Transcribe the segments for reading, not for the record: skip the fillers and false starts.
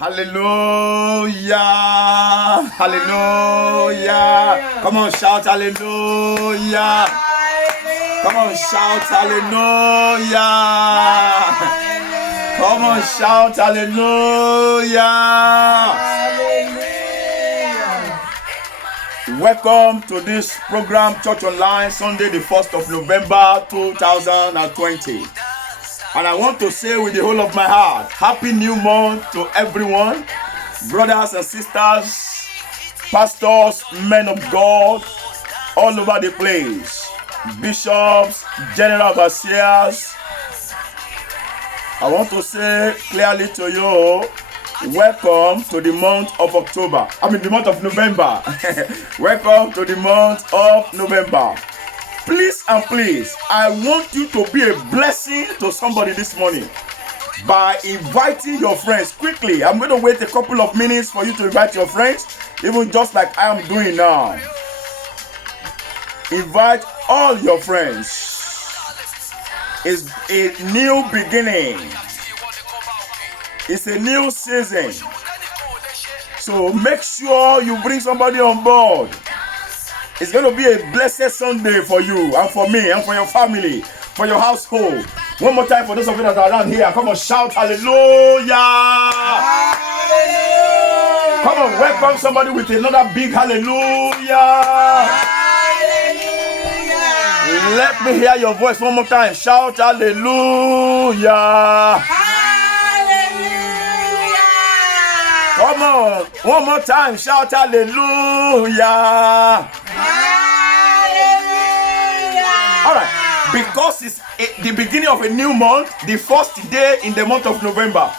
Hallelujah. Hallelujah. Come on, shout hallelujah. Come on, shout hallelujah. Come on, shout hallelujah. Welcome to this program, Church Online, Sunday the 1st of November 2020. And I want to say with the whole of my heart, Happy New Month to everyone, brothers and sisters, pastors, men of God, all over the place, bishops, general overseers. I want to say clearly to you, welcome to the month of October. The month of November. Welcome to the month of November. Please and please, I want you to be a blessing to somebody this morning by inviting your friends quickly. I'm going to wait a couple of minutes for you to invite your friends, even just like I am doing now. Invite all your friends. It's a new beginning. It's a new season. So make sure you bring somebody on board. It's going to be a blessed Sunday for you and for me and for your family, for your household. One more time for those of you that are around here. Come on, shout hallelujah. Hallelujah. Come on, welcome somebody with another big hallelujah. Hallelujah. Let me hear your voice one more time. Shout hallelujah. Hallelujah. Come on, one more time. Shout hallelujah. All right, because it's the beginning of a new month, the first day in the month of November.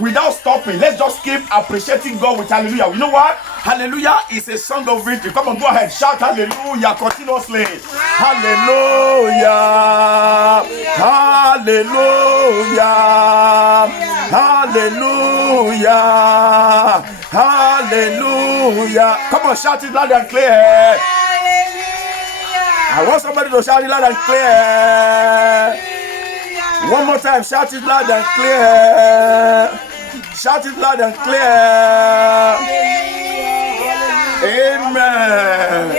Without stopping, let's just keep appreciating God with hallelujah. You know what? Hallelujah is a song of victory. Come on, go ahead, shout hallelujah continuously. Hallelujah, hallelujah, hallelujah, hallelujah. Come on, shout it loud and clear. I want somebody to shout it loud and clear. One more time, shout it loud and clear. Shout it loud and clear. Amen.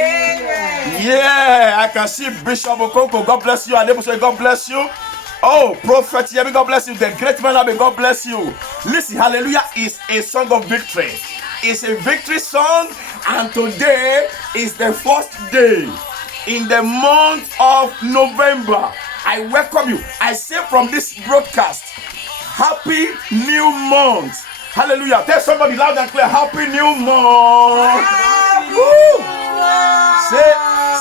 Yeah, I can see Bishop Okonko. God bless you. And say God bless you. Oh, Prophet Yemi, God bless you. The great man, God bless you. Listen, hallelujah is a song of victory. It's a victory song. And today is the first day in the month of November. I welcome you. I say from this broadcast, Happy New Month. Hallelujah. Tell somebody loud and clear, Happy New Month.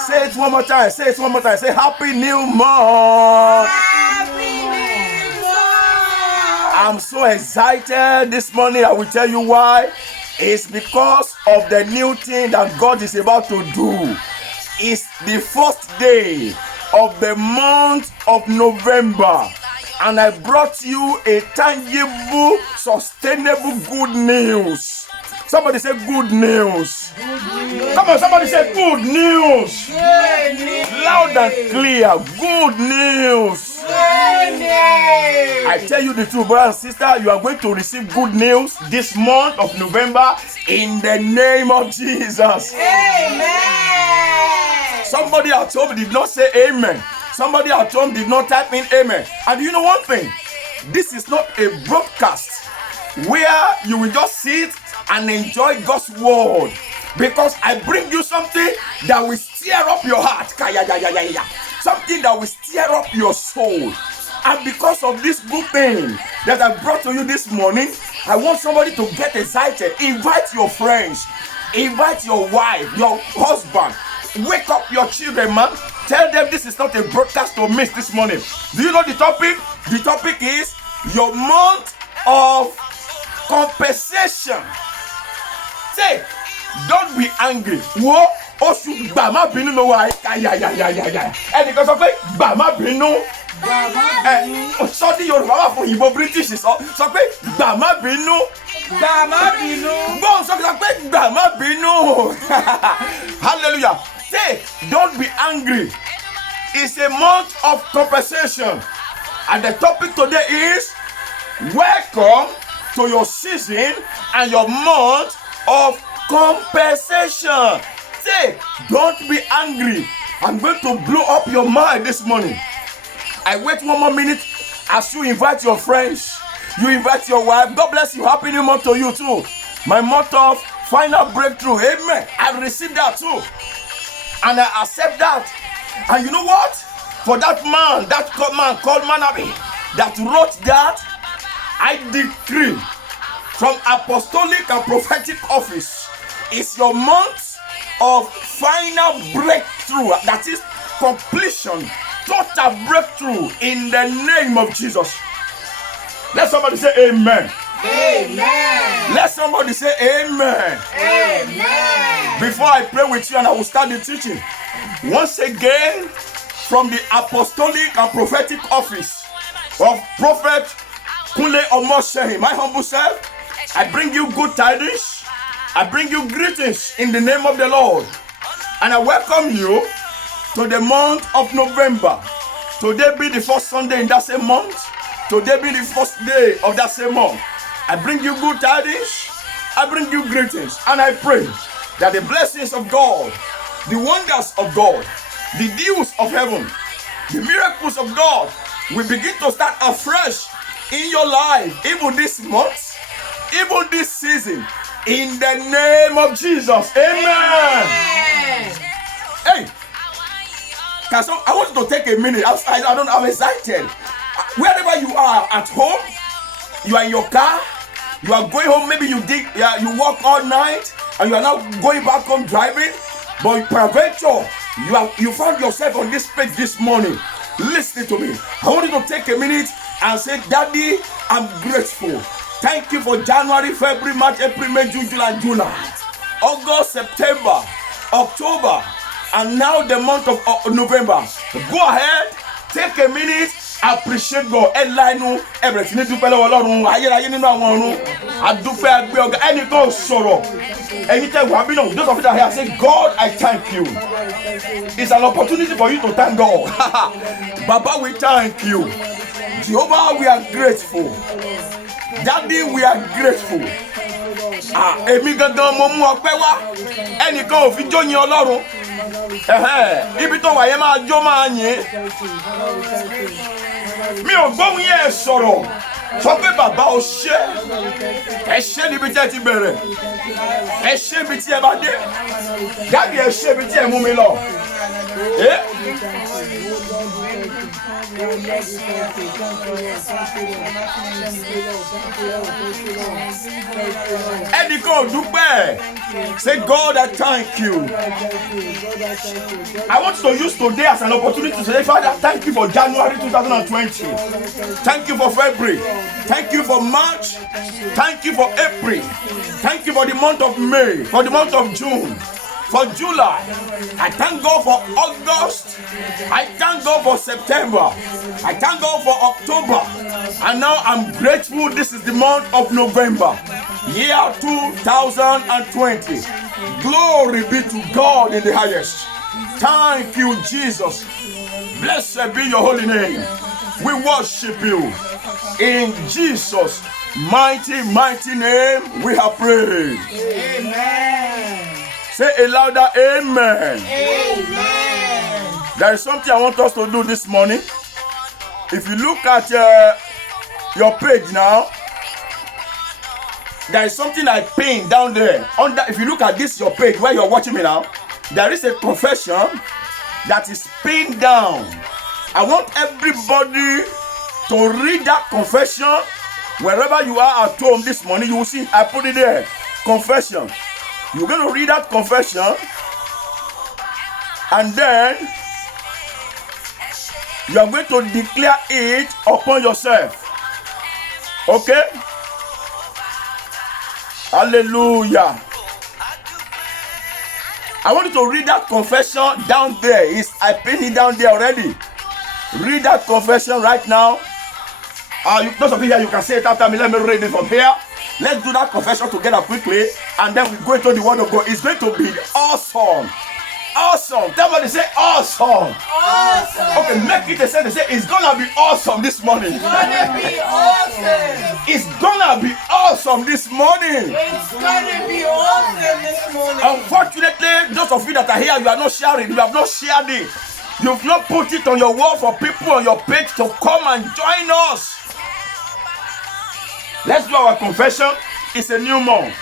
Say it one more time. Say it one more time. Say Happy New Month. Happy New Month. I'm so excited this morning. I will tell you why. It's because of the new thing that God is about to do. It's the first day of the month of November, and I brought you a tangible, sustainable good news. Somebody say good news. Good news. Come on, somebody say good news. Good news. Loud and clear. Good news. Good news. I tell you the truth, brother and sister, you are going to receive good news this month of November in the name of Jesus. Amen. Somebody at home did not say amen. Somebody at home did not type in amen. And you know one thing? This is not a broadcast where you will just sit and enjoy God's word. Because I bring you something that will stir up your heart. Something that will stir up your soul. And because of this good thing that I brought to you this morning, I want somebody to get excited. Invite your friends. Invite your wife, your husband. Wake up your children, man. Tell them this is not a broadcast to miss this morning. Do you know the topic? The topic is your month of compensation. Say, don't be angry. Whoa, oh shoot, bama binu no why? And because of it, bama binu. Sorry, your mama for Igbo British is so bama binu. Bama binu. Bon, so bama binu. Hallelujah. Say, don't be angry. It's a month of compensation. And the topic today is welcome to your season and your month of compensation. Say, don't be angry. I'm going to blow up your mind this morning. I wait 1 more minute as you invite your friends, you invite your wife. God bless you. Happy New Month to you too. My month of final breakthrough. Amen. I received that too. And I accept that. And you know what? For that man called Manabi that wrote that, I decree from apostolic and prophetic office, is your month of final breakthrough. That is completion, total breakthrough in the name of Jesus. Let somebody say amen. Amen. Let somebody say amen. Amen. Before I pray with you and I will start the teaching, once again, from the apostolic and prophetic office of Prophet Kunle Omoshehi, my humble self, I bring you good tidings. I bring you greetings in the name of the Lord. And I welcome you to the month of November. Today be the first Sunday in that same month. Today be the first day of that same month. I bring you good tidings. I bring you greetings. And I pray that the blessings of God, the wonders of God, the dews of heaven, the miracles of God will begin to start afresh in your life, even this month, even this season, in the name of Jesus. Amen. Hey, I want you to take a minute. I'm excited. Wherever you are, at home, you are in your car, you are going home, maybe you work all night and you are now going back home driving, but peradventure you found yourself on this page this morning. Listen to me. I want you to take a minute and say, Daddy, I'm grateful. Thank you for January, February, March, April, May, June, July, August, September, October, and now the month of November. Go ahead, take a minute, appreciate God. Ẹ̀láìnú ẹ̀bẹ̀rẹ̀ sí ní dúpẹ́ lọ́wọ́ Ọlọ́run ayérayé nínú àwọn ọ̀run. Adúpẹ́ agbé ọ̀gá ẹnì kan sọ̀rọ̀. Ẹ̀yin tẹ́ wà bí náà, those of you that are here say, God, I thank you. It's an opportunity for you to thank God. Baba, we thank you. Jehovah, we are grateful. Daddy, we are grateful. Èmi gangan mo mú ọpẹ́ wá. Ẹnìkan ò fi jó yin Ọlọ́run. Ibi tó wà yẹn máa jó máa yìn. Mi ò gbóhùn yẹn sọ̀rọ̀. Sọ pé bàbá o ṣé. Ẹ ṣé níbi tí ẹ ti bẹ̀rẹ̀. Ẹ ṣé níbi tí ẹ bá dé. Daddy, ẹ ṣé níbi tí ẹ mú mi lọ. Ẹnìkan dúpẹ́. Say, God, I thank you. I want to use today as an opportunity to say, Father, thank you for January 2020. Thank you for February. Thank you for March. Thank you for April. Thank you for the month of May, for the month of June, for July. I thank God for August. I thank God for September. I thank God for October. And now I'm grateful. This is the month of November, year 2020. Glory be to God in the highest. Thank you, Jesus. Blessed be your holy name. We worship you. In Jesus' mighty, mighty name, we have prayed. Amen. Say a louder amen. Amen. There is something I want us to do this morning. If you look at your page now, there is something I pinned down there. If you look at this, your page where you're watching me now, there is a confession that is pinned down. I want everybody to read that confession. Wherever you are at home this morning, you will see I put it there. Confession. You're going to read that confession, and then you are going to declare it upon yourself. Okay? Hallelujah. I want you to read that confession down there. I pinned it down there already. Read that confession right now. Those of you here, you can say it after me. Let me read it from here. Let's do that confession together quickly, and then we go into the word of God. It's going to be awesome. awesome. Somebody say awesome. Awesome. Okay, make it a sentence. Say it's gonna be awesome this morning. Gonna be awesome. It's gonna be awesome this morning. It's gonna be awesome this morning. Unfortunately, those of you that are here, you are not sharing. You have not shared it. You've not put it on your wall for people on your page to come and join us. Let's do our confession. It's a new month.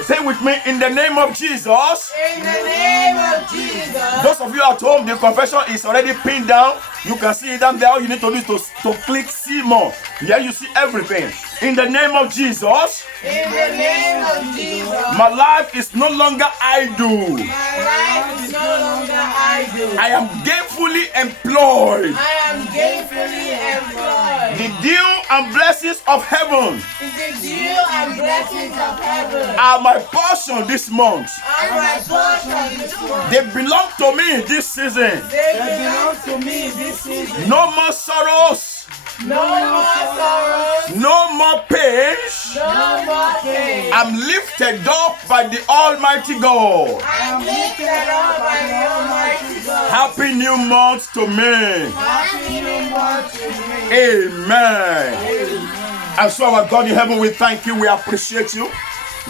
Say with me, in the name of Jesus. In the name of Jesus. Those of you at home, the confession is already pinned down. You can see it down there. All you need to do is to click see more. Here you see everything. In the name of Jesus. In the name of Jesus. My life is no longer idle. My life is no longer idle. I am gainfully employed. I am gainfully employed. The dew and blessings of heaven The dew and blessings of heaven are my portion this month. are my portion this month. They belong to me this season. They belong to me this season. No more sorrows. No more sorrows. No more pains. No more pain. I'm lifted up by the Almighty God. I'm lifted up by the Almighty God. Happy new month to me. Happy new month to me. Amen. And so, our God in heaven, we thank you. We appreciate you.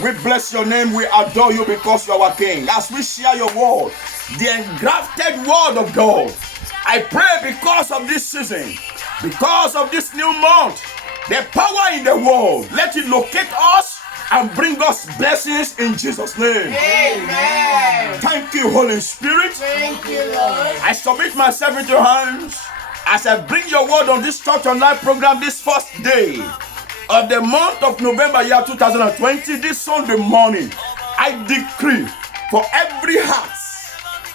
We bless your name. We adore you because you are our King. As we share your word, the engrafted word of God, I pray because of this season, because of this new month, the power in the world, let it locate us and bring us blessings in Jesus' name. Amen. Thank you, Holy Spirit. Thank you, Lord. I submit myself into your hands as I bring your word on this Church Online program this first day of the month of November, year 2020, this Sunday morning. I decree for every heart,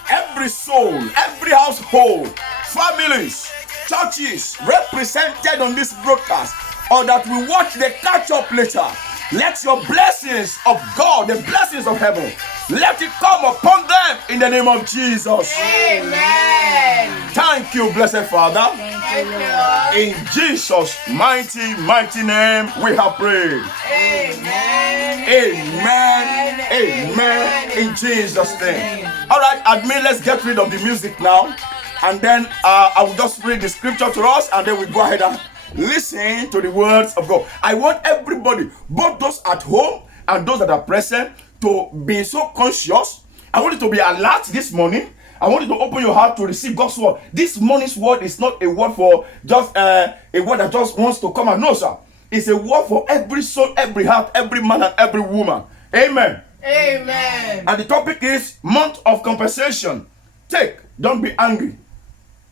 every soul, every household, families, churches represented on this broadcast, or that we watch the catch up later, let your blessings of God, the blessings of heaven, let it come upon them in the name of Jesus. Amen. Thank you, blessed Father. Thank you, Lord. In Jesus' mighty, mighty name, we have prayed. Amen. Amen. Amen. In Jesus' name. All right, admin, let's get rid of the music now. And then I will just read the scripture to us, and then we go ahead and listen to the words of God. I want everybody, both those at home and those that are present, to be so conscious. I want you to be alert this morning. I want you to open your heart to receive God's word. This morning's word is not a word for just a word that just wants to come and know, sir. It's a word for every soul, every heart, every man, and every woman. Amen. Amen. And the topic is month of compensation. Take, don't be angry.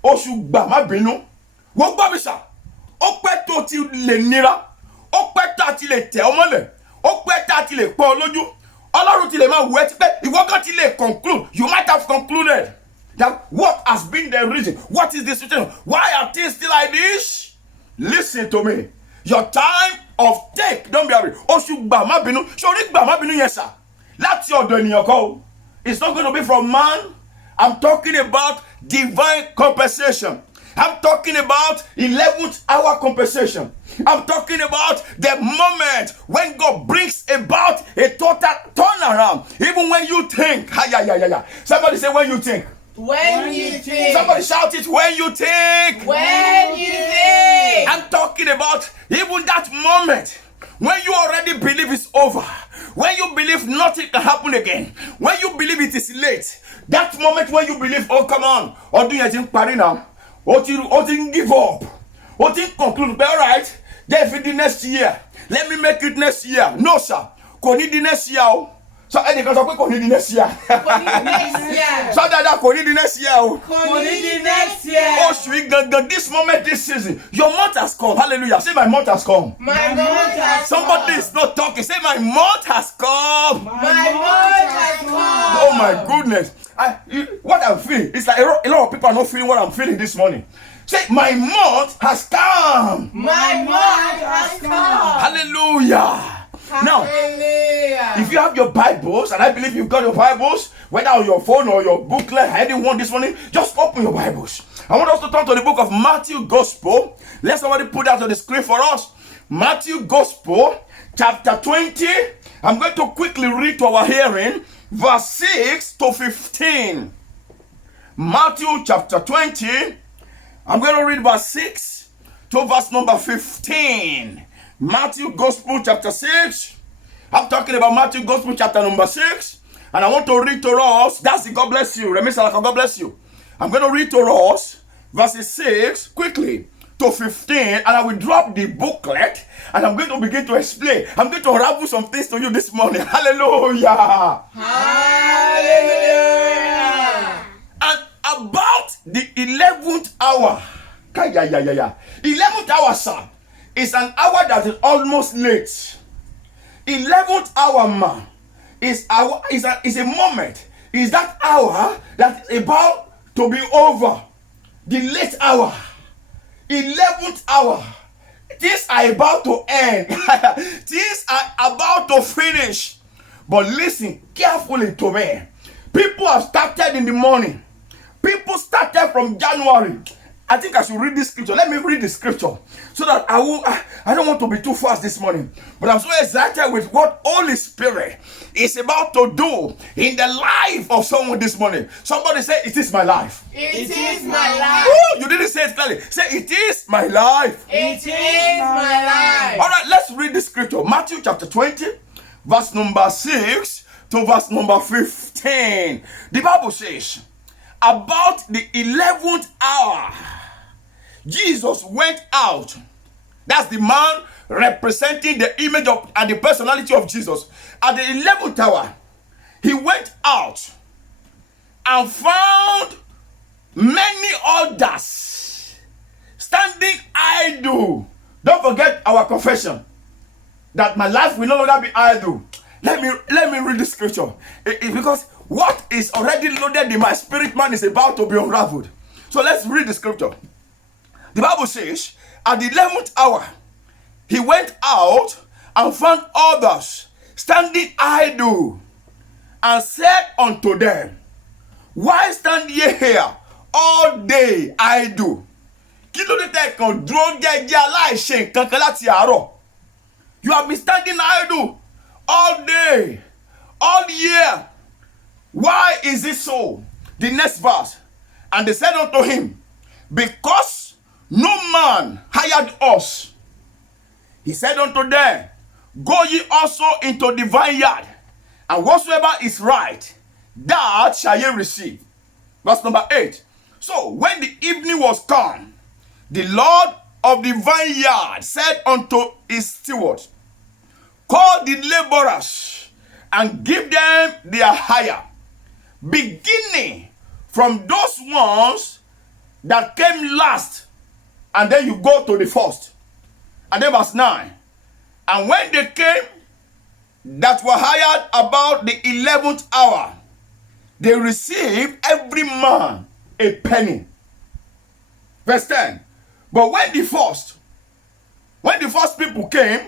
Oṣù gbà má bínú. Wọ́n gbọ́ mi sà. Ó pẹ́ tó ti lè nira. Ó pẹ́ tá ti lè tẹ̀ ọ́ mọ́lẹ̀. Ó pẹ́ tá ti lè pọ́n ọ lójú. Ọlọ́run ti lè máa wù ẹ́ ti pẹ́. Ìwọ kan ti lè conclude. You might have concluded that what has been the reason. What is the situation? Why are things still like this? Listen to me. Your time of take, don't be angry. Oṣù gbà má bínú. Ṣorí gbà má bínú yẹn sà. Láti ọ̀dọ̀ ènìyàn kọ́ o. It's not going to be from man. I'm talking about divine compensation. I'm talking about 11th hour compensation. I'm talking about the moment when God brings about a total turnaround. Even when you think. Somebody say when you think. When you think. Somebody shout it when you think. When you think. I'm talking about even that moment when you already believe it's over. When you believe nothing can happen again. When you believe it is late. That moment when you believe, oh come on, or do you think party now? Or give up? Or think conclude, all right, then for the next year. Let me make it next year. No, sir. Kò ní di next year. So ẹnìkan sọ pé kò ní di next year. Next year. So that kò ní di next year. Kò ní di next year. Oṣù gangan, this moment, this season, your month has come. Hallelujah. Say my month has come. My month has come. Somebody is not talking. Say my month has come. My month has come. Oh my goodness. What I'm feeling, it's like a lot of people are not feeling what I'm feeling this morning. Say, my month has come. My month has come. Hallelujah. Now, Hallelujah. if you have your Bibles, and I believe you've got your Bibles, whether on your phone or your booklet, anyone this morning, just open your Bibles. I want us to turn to the book of Matthew Gospel. Let somebody put that on the screen for us. Matthew Gospel, chapter 20. I'm going to quickly read to our hearing, verse 6 to 15. Matthew chapter 20. I'm going to read verse 6 to verse number 15. Matthew Gospel chapter 6. I'm talking about Matthew Gospel chapter number 6. And I want to read to us. That's the God bless you. Remi Salaka, God bless you. I'm going to read to us verses 6 quickly to 15. And I will drop the booklet. And I'm going to begin to explain. I'm going to unravel some things to you this morning. Hallelujah. Hallelujah. And about the 11th hour. 11th hour, sir, is an hour that is almost late. 11th hour, man, is a moment. Is that hour that is about to be over. The late hour. 11th hour. Things are about to end. Things are about to finish. But listen carefully to me. People have started in the morning. People started from January. I think I should read this scripture. Let me read the scripture so that I don't want to be too fast this morning. But I'm so excited with what Holy Spirit is about to do in the life of someone this morning. Somebody say, it is my life. It is my life. Ooh, you didn't say it clearly. Say, it is my life. It is my life. All right, let's read the scripture. Matthew chapter 20, verse number 6 to verse number 15. The Bible says, about the 11th hour, Jesus went out. That's the man representing the image of and the personality of Jesus. At the 11th hour, he went out and found many others standing idle. Don't forget our confession that my life will no longer be idle. Let me read the scripture. Because what is already loaded in my spirit man is about to be unraveled. So let's read the scripture. The Bible says, at the 11th hour, he went out and found others standing idle, and said unto them, why stand ye here all day idle? Kí ló dé tẹ́ kàn dúró jẹ́jẹ́ aláìṣe nǹkan kan láti àárọ̀? You have been standing idle all day, all year. Why is it so? The next verse. And they said unto him, because no man hired us. He said unto them, go ye also into the vineyard, and whatsoever is right, that shall ye receive. Verse number 8. So when the evening was come, the Lord of the vineyard said unto his steward, call the laborers and give them their hire, beginning from those ones that came last, and then you go to the first. And then verse 9. And when they came that were hired about the 11th hour, they received every man a penny. Verse 10. But when the first people came,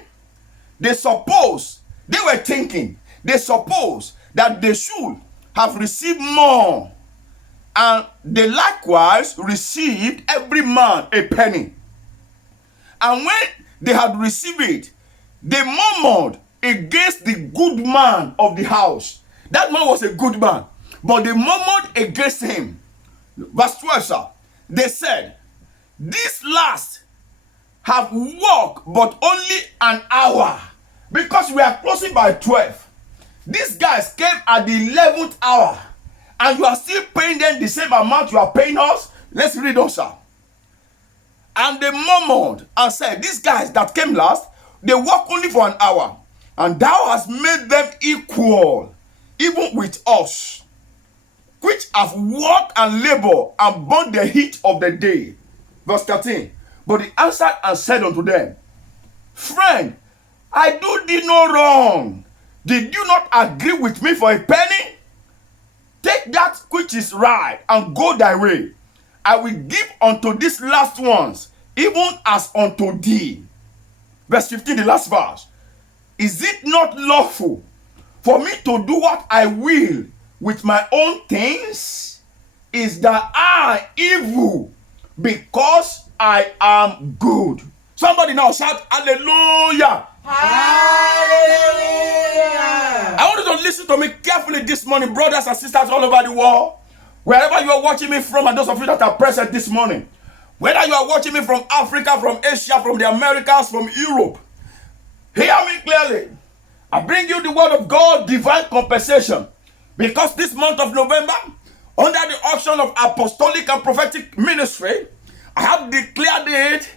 they were thinking that they should have received more. And they likewise received every man a penny. And when they had received it, they murmured against the good man of the house. That man was a good man, but they murmured against him. Verse 12, sir. They said, this last have worked but only an hour, because we are closing by 12. These guys came at the 11th hour, and you are still paying them the same amount you are paying us. Let's read on, sir. And they murmured and said, these guys that came last, they work only for an hour, and thou hast made them equal, even with us, which have worked and labored and borne the heat of the day. Verse 13. But he answered and said unto them, friend, I do thee no wrong. Did you not agree with me for a penny? Take that which is right and go thy way. I will give unto these last ones, even as unto thee. Verse 15, the last verse. Is it not lawful for me to do what I will with my own things? Is that I evil because I am good? Somebody now shout hallelujah. Hallelujah. I want you to listen to me carefully this morning, brothers and sisters all over the world. Wherever you are watching me from, and those of you that are present this morning, whether you are watching me from Africa, from Asia, from the Americas, from Europe, hear me clearly. I bring you the word of God, divine compensation. Because this month of November, under the option of apostolic and prophetic ministry, I have declared it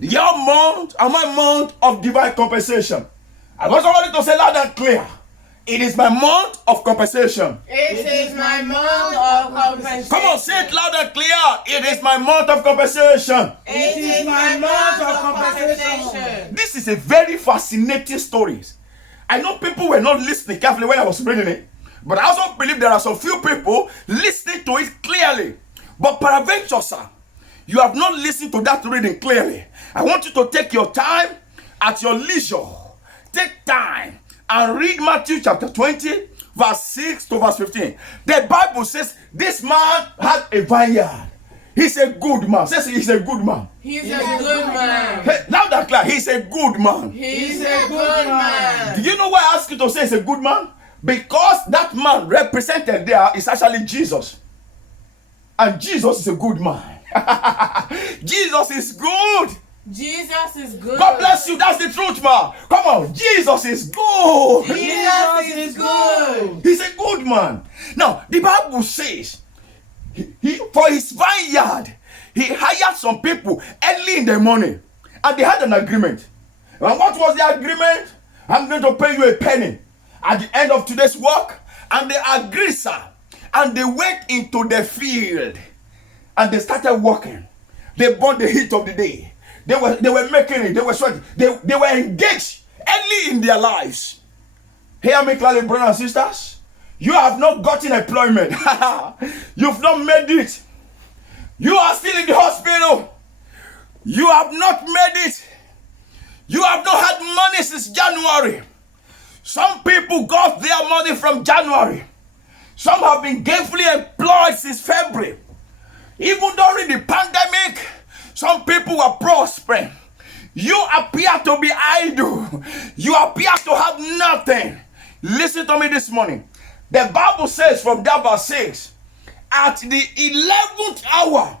your month and my month of divine compensation. I want somebody to say loud and clear, it is my month of compensation. It is my month of compensation. Come on, say it loud and clear. It is my month of compensation. It is my month of compensation. This is a very fascinating story. I know people were not listening carefully when I was reading it, but I also believe there are some few people listening to it clearly. But peradventure, sir, you have not listened to that reading clearly. I want you to take your time at your leisure. Take time and read Matthew chapter 20, verse 6 to verse 15. The Bible says this man had a vineyard. He's a good man. Says he's a good man. He's a good man. Hey, loud and clear, he's a good man. He's a good man. Do you know why I ask you to say he's a good man? Because that man represented there is actually Jesus. And Jesus is a good man. Jesus is good. Jesus is good. God bless you. That's the truth, man. Come on. Jesus is good. Jesus is good. He's a good man. Now, the Bible says, he for his vineyard, he hired some people early in the morning. And they had an agreement. And what was the agreement? I'm going to pay you a penny at the end of today's work. And they agreed, sir. And they went into the field. And they started working. They burned the heat of the day. They were making it. They were sweating. They were engaged early in their lives. Hear me clearly, brothers and sisters. You have not gotten employment. You've not made it. You are still in the hospital. You have not made it. You have not had money since January. Some people got their money from January. Some have been gainfully employed since February. Even during the pandemic, some people were prospering. You appear to be idle. You appear to have nothing. Listen to me this morning. The Bible says from that verse 6, at the 11th hour.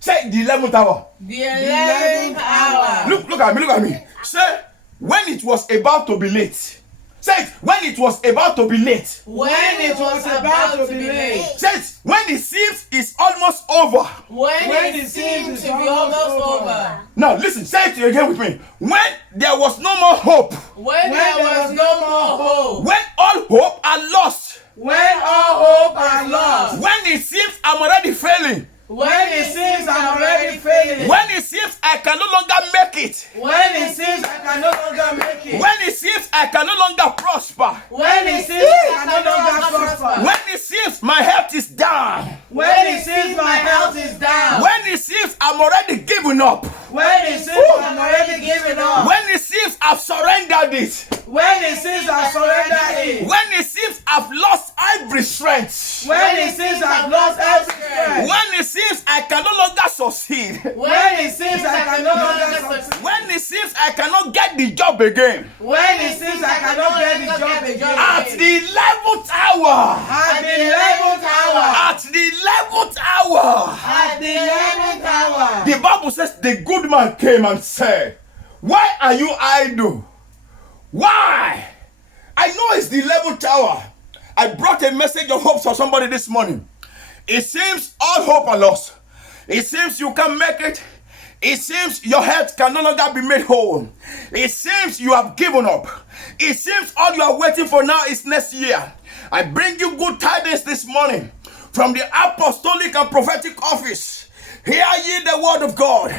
Say the 11th hour. The 11th hour. Look at me. Say, when it was about to be late. Say it, when it was about to be late. When it was about to be late. Say it, when it seems it's almost over. When it seems to be almost over. Now listen, say it again with me. When there was no more hope. When there was no more hope. When all hope are lost. When all hope are lost. When it seems I'm already failing. When it seems I'm already failing. When it seems I can no longer make it. When it seems I can no longer make it. When it seems I can no longer prosper. When it seems I can no longer prosper. When it seems my health is down. When it seems my health is down. When it seems I'm already giving up. When it seems I'm already giving up. When it seems I've surrendered it. When it seems I surrender it. When it seems I've lost every strength. When it seems I've lost every strength. When it seems I can no longer succeed. When it seems I can no longer succeed. When it seems I cannot get the job again. When it seems I cannot get the job again. At the 11th hour. At the 11th hour. At the 11th hour. At the 11th hour. The Bible says the good man came and said, why are you idle? Why? I know it's the 11th hour. I brought a message of hope for somebody this morning. It seems all hope are lost. It seems you can't make it. It seems your health can no longer be made whole. It seems you have given up. It seems all you are waiting for now is next year. I bring you good tidings this morning from the apostolic and prophetic office. Hear ye the word of God.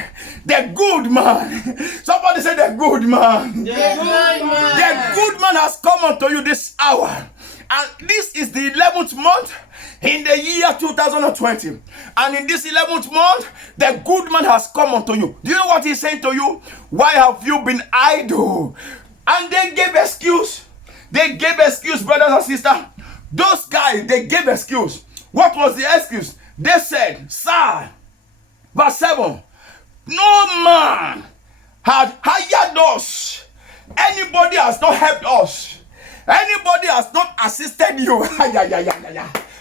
The good man. Somebody say the good man. The good man. The good man has come unto you this hour. And this is the 11th month in the year 2020. And in this 11th month, the good man has come unto you. Do you know what he's saying to you? Why have you been idle? And they gave excuse. They gave excuse, brothers and sisters. Those guys, they gave excuse. What was the excuse? They said, sir, verse 7, no man had hired us. Anybody has not helped us. Anybody has not assisted you.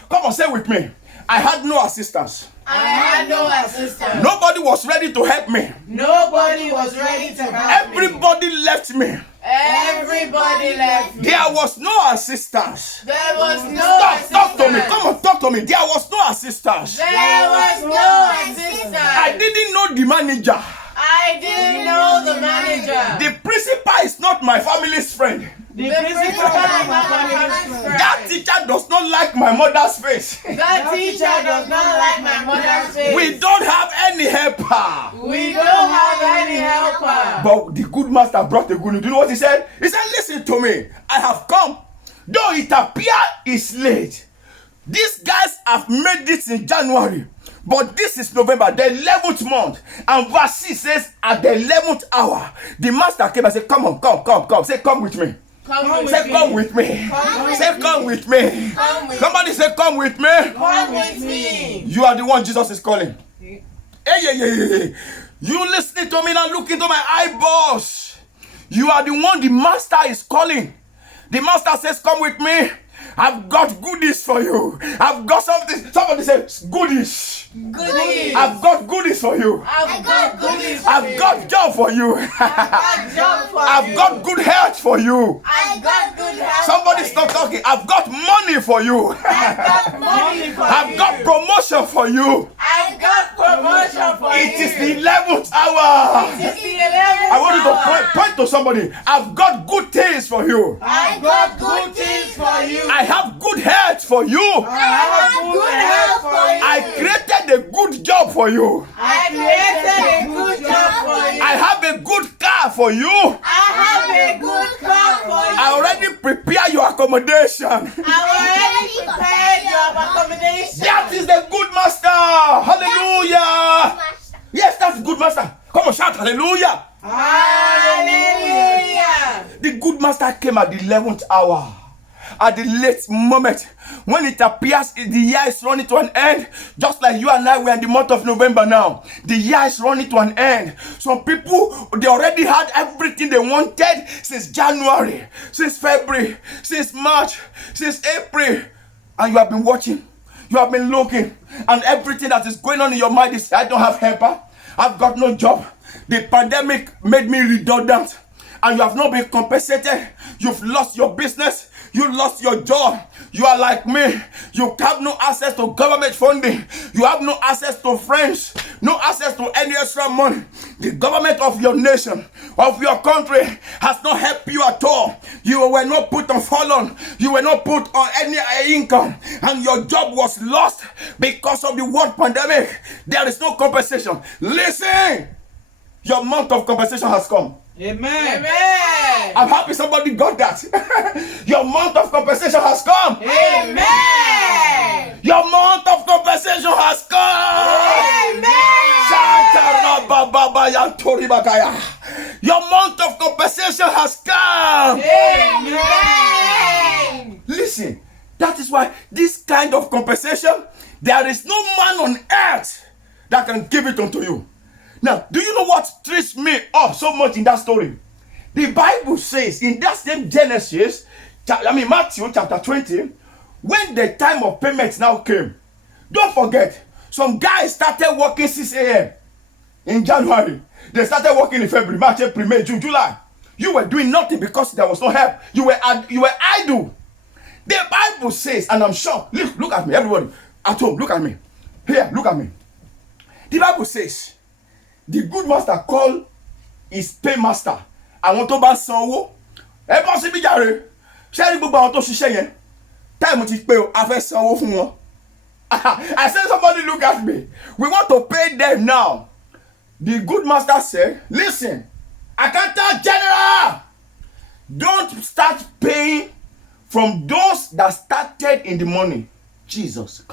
Come Come on, say with me. I had no assistance. I had no assistance. Nobody was ready to help me. Nobody was ready to help me. Everybody left me. Everybody left me. There was no assistance. There was no Talk assistance. to me. Come on, talk to me. There was no assistance. There was no assistance. I didn't know the manager. I didn't know the manager. The principal is not my family's friend. The principal is not my family's friend. That teacher does not like my mother's face. That teacher does not like my mother's face. We don't have any helper. We don't have any helper. But the good master brought the good news. Do you know what he said? He said, listen to me. I have come. Though it appears it's late. These guys have made this in January. But this is November, the 11th month. And verse 6 says, at the 11th hour, the master came and said, come on, come. Say, come with me. Say, come with me. Say, come with me. Somebody say, come with me. Come with me. You are the one Jesus is calling. Hey. You listening to me now, look into my eyeballs. You are the one the master is calling. The master says, come with me. I've got goodies for you. I've got something. Somebody says, goodies. Goodies. I've got goodies for you. I've got goodies for I've you. got job for you. I've got job for I've you. got good health for you. I've got good health. Somebody stop talking. I've got money for you. I've got money for you. I've got promotion for you. I've got promotion for you. It is the 11th hour. It is the 11th I want you to hour. point to somebody. I've got good things for you. I've got good things for you. I have good health for you. I have good health for you. I created a good job for you. I created a good job for you. I have a good car for you. I have a good car for you. I already prepare your accommodation. I already prepared your accommodation. That is the good master. Hallelujah. Yes, that's the good master. Come on, shout hallelujah. Hallelujah. The good master came at the 11th hour. At the late moment, when it appears the year is running to an end, just like you and I were in the month of November now, the year is running to an end. Some people, they already had everything they wanted since January, since February, since March, since April, and you have been watching, you have been looking, and everything that is going on in your mind is, I don't have helper, I've got no job, the pandemic made me redundant, and you have not been compensated, you've lost your business, you lost your job. You are like me. You have no access to government funding. You have no access to friends. No access to any extra money. The government of your nation, of your country, has not helped you at all. You were not put on furlough. You were not put on any income. And your job was lost because of the world pandemic. There is no compensation. Listen. Your month of compensation has come. Amen. Amen. I'm happy somebody got that. Your month of compensation has come. Amen. Your month of compensation has come. Amen. Your month of compensation has come. Amen. Listen, that is why this kind of compensation, there is no man on earth that can give it unto you. Now, do you know what trips me up so much in that story? The Bible says in that same Genesis, Matthew chapter 20, when the time of payment now came, don't forget, some guys started working 6 a.m. in January. They started working in February, March, April, May, June, July. You were doing nothing because there was no help. You were idle. The Bible says, and I'm sure, look at me, everybody at home, look at me. Here, look at me. The Bible says, the good master called his paymaster. Àwọn tó bá sanwó. Ẹ bọ́ síbí jàre. Ṣé ní gbogbo àwọn tó ṣiṣẹ́ yẹn? Time ti pé o, a fẹ́ sanwó fún wọn. I said somebody look at me. We want to pay them now. The good master said, listen, accountant general, don't start paying from those that started in the morning. Jesus.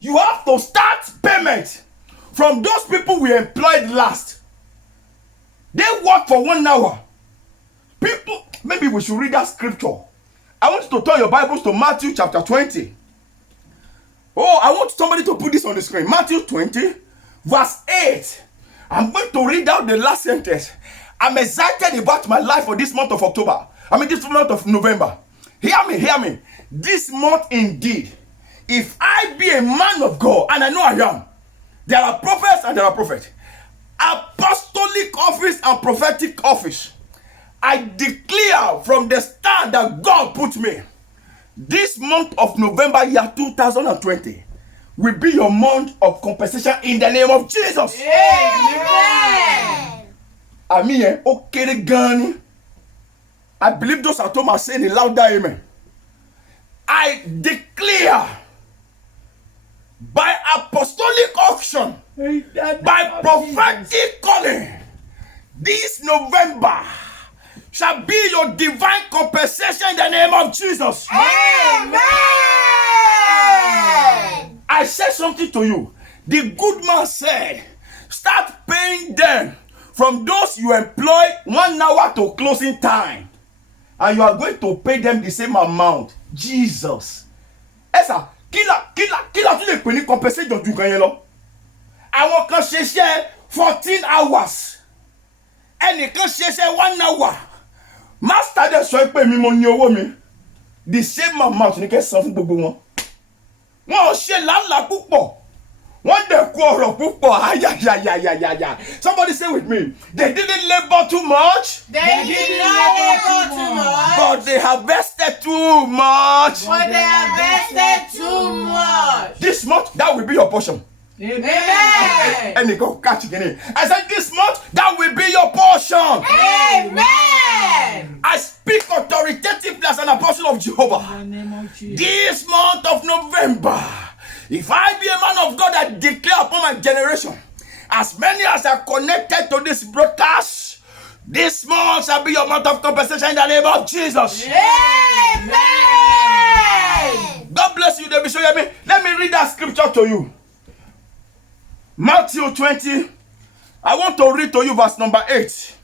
You have to start payment from those people we employed last. They work for 1 hour. People, maybe we should read that scripture. I want you to turn your Bibles to Matthew chapter 20. Oh, I want somebody to put this on the screen. Matthew 20, verse 8. I'm going to read out the last sentence. I'm excited about my life for this month of October. This month of November. Hear me. This month indeed, if I be a man of God, and I know I am, there are prophets and there are prophets, apostolic office and prophetic office, I declare from the start that God put me, this month of November year 2020 will be your month of compensation in the name of Jesus. Amen. Amen. Okay, Gani. I believe those at home are saying a louder amen. I declare by apostolic auction, by prophetic calling, this November shall be your divine compensation in the name of Jesus. Amen. I said something to you. The good man said, start paying them from those you employ 1 hour to closing time. And you are going to pay them the same amount. Jesus. Esa, kila tu le pe ni compensation ju kan yen lo. Àwọn kan ṣiṣẹ́ 14 hours. Ẹnìkan ṣiṣẹ́ 1 hour. Master de sọ pé mi mo ní owó mi. The same amount ni ke san fún gbogbo wọn. Wọ́n ò ṣe làálàá púpọ̀. Wọ́n dẹ̀ kú ọ̀rọ̀ púpọ̀. Ayayayayaya. Somebody say with me. They didn't labor too much. They did not labor too much. But they harvested too much. But they harvested too much. This month, that will be your portion. Amen. And you go catch again. I said this month, that will be your portion. Amen. I speak authoritatively as an apostle of Jehovah. This month of November, if I be a man of God, I declare upon my generation, as many as are connected to this broadcast, this month shall be your month of compensation in the name of Jesus. Amen. God bless you, David. Let me read that scripture to you. Matthew 20. I want to read to you verse number 8.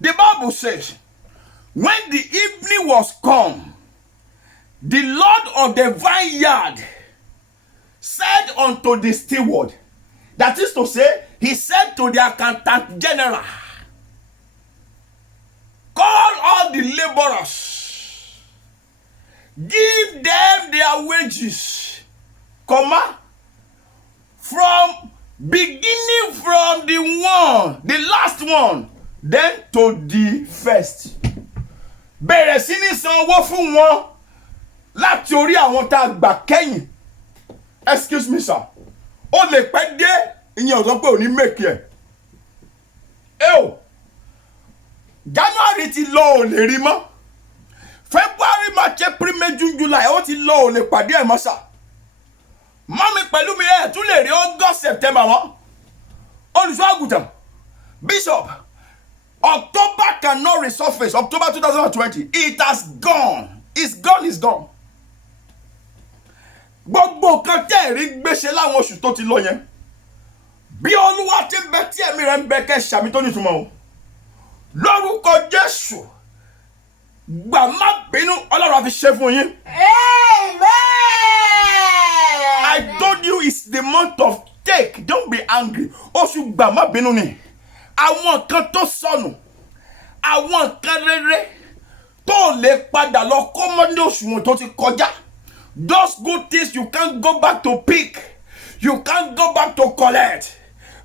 The Bible says, when the evening was come, the Lord of the vineyard said unto the steward, that is to say, he said to the accountant general, call all the laborers, give them their wages, from beginning from the last one, then to the first. Bẹ̀rẹ̀ sí ní san owó fún wọn láti orí àwọn tá a gbà kẹ́yìn. Excuse me, sir. Ó lè pẹ́ dé ìyẹn ò sọ pé ò ní make ẹ̀. January ti lọ ò lè rí mọ́. February, March, April, May, June, July ó ti lọ ò lè pàdé ẹ̀ mọ́ sà. Mami pẹ̀lú mi ẹ̀ tún lè rí August, September mọ́. Olùṣọ́ àgùntàn, Bishop, October cannot resurface. October 2020, it has gone. It's gone, it's gone. Gbogbo kan tẹ́ rí gbéṣe láwọn oṣù tó ti lọ yẹn. Bí Olúwa ti bẹ tí ẹ̀mí rẹ̀ ń bẹ kẹ́ ṣàmì tó nítumọ̀ o. Lórúkọ Jésù, gbà má bínú Ọlọ́run á fi ṣe fún yín. Amen. I told you it's the month of take. Don't be angry. Oṣù gbà má bínú ni. Àwọn kan tó sọnù. Àwọn kan rere tó lè padà lọ kó mọ́ ní oṣù tó ti kọjá. Those good things you can't go back to pick. You can't go back to collect.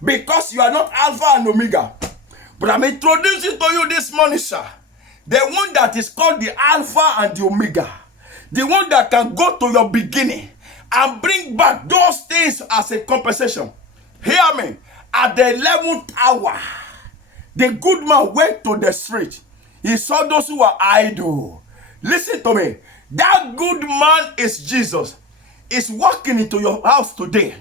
Because you are not Alpha and Omega. But I'm introducing to you this morning, sir. The one that is called the Alpha and the Omega. The one that can go to your beginning and bring back those things as a compensation. Hear me. At the 11th hour, the good man went to the street. He saw those who were idle. Listen to me. That good man is Jesus. He's walking into your house today.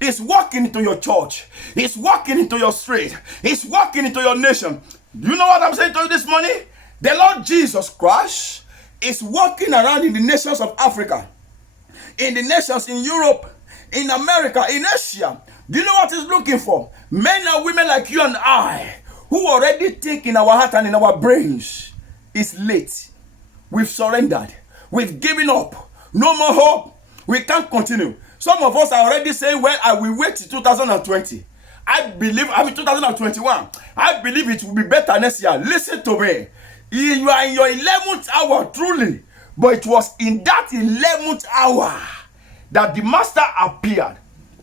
He's walking into your church. He's walking into your street. He's walking into your nation. Do you know what I'm saying to you this morning? The Lord Jesus Christ is walking around in the nations of Africa, in the nations in Europe, in America, in Asia. Do you know what he's looking for? Men and women like you and I, who already think in our heart and in our brains, it's late. We've surrendered. We've given up. No more hope. We can't continue. Some of us are already saying, well, I will wait till 2020. 2021. I believe it will be better next year. Listen to me. You are in your 11th hour truly, but it was in that 11th hour that the master appeared